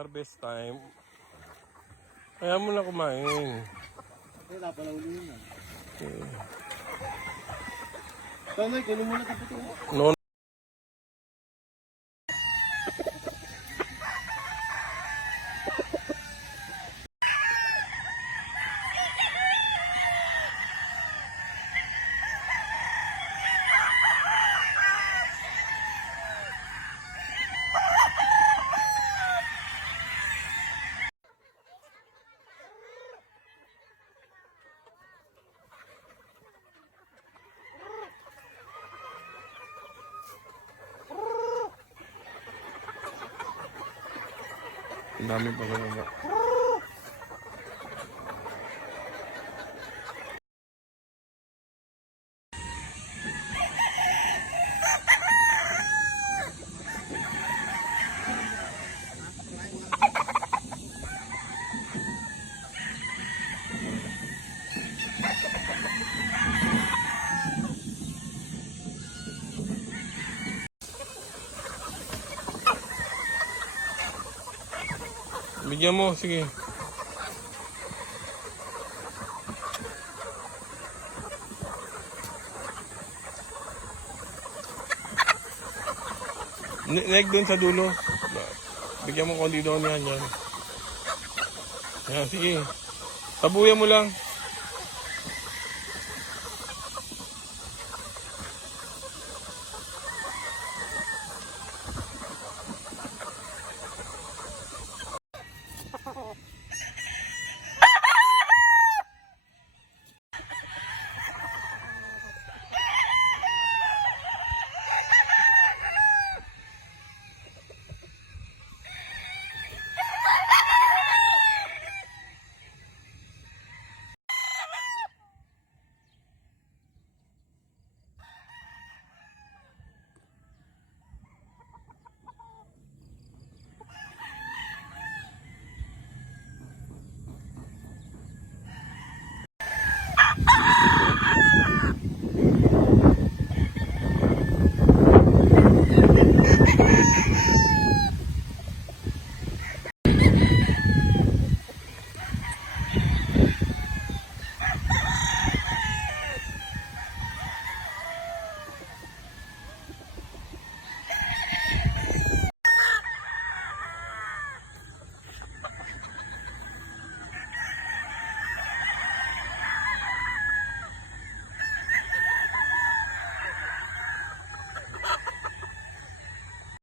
Harvest time. Kaya mo na kumain. Wala pala uli yun. Okay. Tanay, kunin mo na ito po. No. Ang dami pa rin. Bigyan mo, sige. Leg doon sa dulo. Bigyan mo konti doon yan. Yan, sige. Tabuyan mo lang.